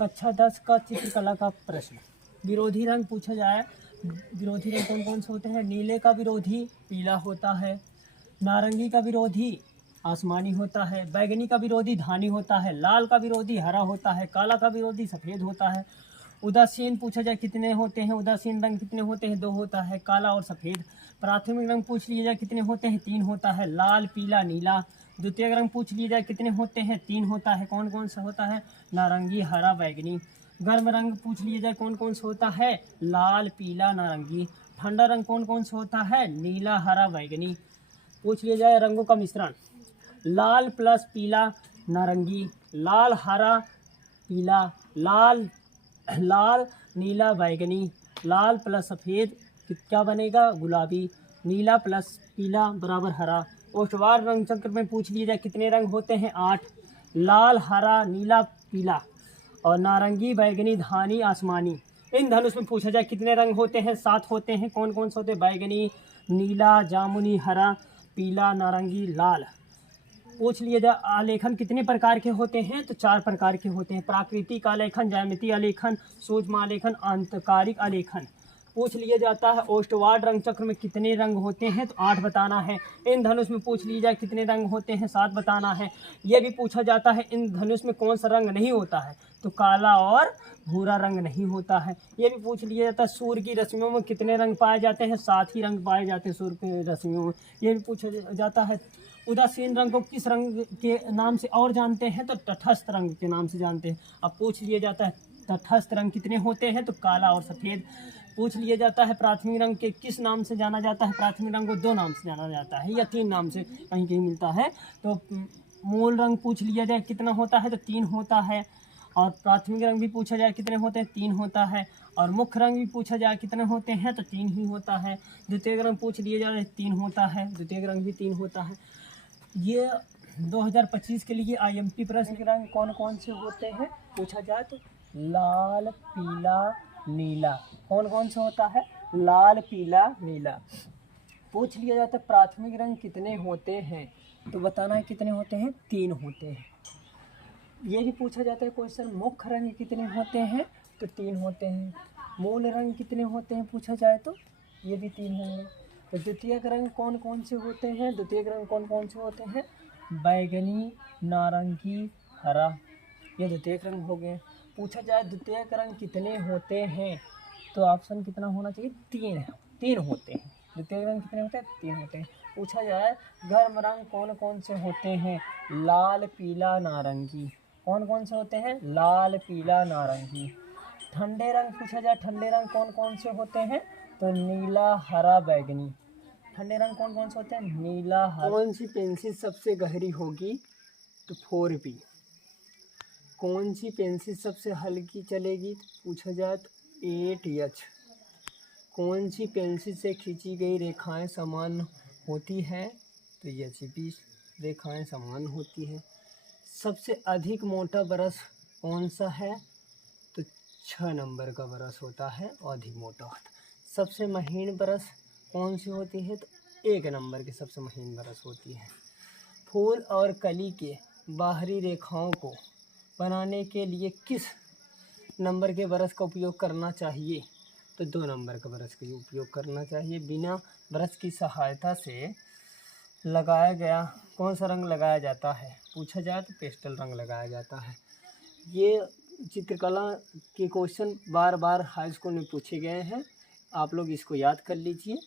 कक्षा 10 का चित्रकला का प्रश्न। विरोधी रंग पूछा जाए, विरोधी रंग कौन कौन से होते हैं? नीले का विरोधी पीला होता है, नारंगी का विरोधी आसमानी होता है, बैगनी का विरोधी धानी होता है, लाल का विरोधी हरा होता है, काला का विरोधी सफ़ेद होता है। उदासीन पूछा जाए कितने होते हैं? उदासीन रंग कितने होते हैं? 2 होता है, काला और सफ़ेद। प्राथमिक रंग पूछ लिया जाए कितने होते हैं? 3 होता है, लाल पीला नीला। द्वितीयक रंग पूछ लिया जाए कितने होते हैं? 3 होता है, कौन कौन सा होता है? नारंगी हरा बैगनी। गर्म रंग पूछ लिया जाए कौन कौन सा होता है? लाल पीला नारंगी। ठंडा रंग कौन कौन सा होता है? नीला हरा बैगनी। पूछ लिया जाए रंगों का मिश्रण, लाल प्लस पीला नारंगी, लाल हरा पीला, लाल लाल नीला बैगनी, लाल प्लस सफ़ेद क्या बनेगा? गुलाबी। नीला प्लस पीला बराबर हरा। ओष्ठवार रंग चक्र में पूछ लिया जाए कितने रंग होते हैं? 8। लाल हरा नीला पीला और नारंगी बैगनी धानी आसमानी। इंद्रधनुष में पूछा जाए कितने रंग होते हैं? 7 होते हैं, कौन कौन से होते हैं? बैगनी नीला जामुनी हरा पीला नारंगी लाल। पूछ लिया जाए आलेखन कितने प्रकार के होते हैं? तो 4 प्रकार के होते हैं, प्राकृतिक आलेखन, ज्यामितीय आलेखन, सूक्ष्म आलेखन, आंतकारिक आलेखन। पूछ लिया जाता है ओष्ठवार रंग चक्र में कितने रंग होते हैं? तो 8 बताना है। इन धनुष में पूछ लिया जाए कितने रंग होते हैं? 7 बताना है। यह भी पूछा जाता है इन धनुष में कौन सा रंग नहीं होता है? तो काला और भूरा रंग नहीं होता है। यह भी पूछ लिया जाता है सूर्य की रश्मियों में कितने रंग पाए जाते हैं? 7 ही रंग पाए जाते हैं सूर्य की रश्मियों में। यह भी पूछा जाता है उदासीन रंग को किस रंग के नाम से और जानते हैं? तो तटस्थ रंग के नाम से जानते हैं। अब पूछ लिया जाता है तटस्थ रंग कितने होते हैं? तो काला और सफ़ेद। पूछ लिया जाता है प्राथमिक रंग के किस नाम से जाना जाता है? प्राथमिक रंग को 2 नाम से जाना जाता है या 3 नाम से कहीं कहीं मिलता है। तो मूल रंग पूछ लिया जाए कितना होता है? तो 3 होता है। और प्राथमिक रंग भी पूछा जाए कितने होते हैं? 3 होता है। और मुख्य रंग भी पूछा जाए कितने होते हैं? तो 3 ही होता है। द्वितीय रंग पूछ लिया जाए 3 होता है, द्वितीय रंग भी 3 होता है। ये 2025 के लिए IMP प्रश्न के रंग कौन कौन से होते हैं पूछा जाए तो लाल पीला नीला। कौन कौन से होता है? लाल पीला नीला। पूछ लिया जाता है प्राथमिक रंग कितने होते हैं? तो बताना है कितने होते हैं? 3 होते हैं। ये भी पूछा जाता है क्वेश्चन मुख्य रंग कितने होते हैं? तो 3 होते हैं। मूल रंग कितने होते हैं पूछा जाए तो ये भी 3 होंगे। तो द्वितीयक रंग कौन कौन से होते हैं? द्वितीयक रंग कौन कौन से होते हैं? बैगनी नारंगी हरा, ये द्वितीयक रंग हो गए। पूछा जाए द्वितीयक रंग कितने होते हैं? तो ऑप्शन कितना होना चाहिए? 3 होते हैं। द्वितीयक रंग कितने होते हैं? 3 होते हैं। पूछा जाए गर्म रंग कौन कौन से होते हैं? लाल पीला नारंगी। कौन कौन से होते हैं? लाल पीला नारंगी। ठंडे रंग पूछा जाए ठंडे रंग कौन कौन से होते हैं? तो नीला हरा बैगनी। ठंडे रंग कौन कौन से होते हैं? नीला हरा। कौन सी पेंसिल सबसे गहरी होगी? तो 4B। कौन सी पेंसिल सबसे हल्की चलेगी पूछा जाए तो 8H। कौन सी पेंसिल से खींची गई रेखाएं समान होती हैं? तो HB रेखाएं समान होती हैं। सबसे अधिक मोटा ब्रश कौन सा है? तो 6 नंबर का ब्रश होता है और अधिक मोटा होता है। सबसे महीन ब्रश कौन सी होती है? तो 1 नंबर की सबसे महीन ब्रश होती है। फूल और कली के बाहरी रेखाओं को बनाने के लिए किस नंबर के ब्रश का उपयोग करना चाहिए? तो 2 नंबर का ब्रश का उपयोग करना चाहिए। बिना ब्रश की सहायता से लगाया गया कौन सा रंग लगाया जाता है? पूछा जाए तो पेस्टल रंग लगाया जाता है। ये चित्रकला के क्वेश्चन बार बार हाई स्कूल में पूछे गए हैं, आप लोग इसको याद कर लीजिए।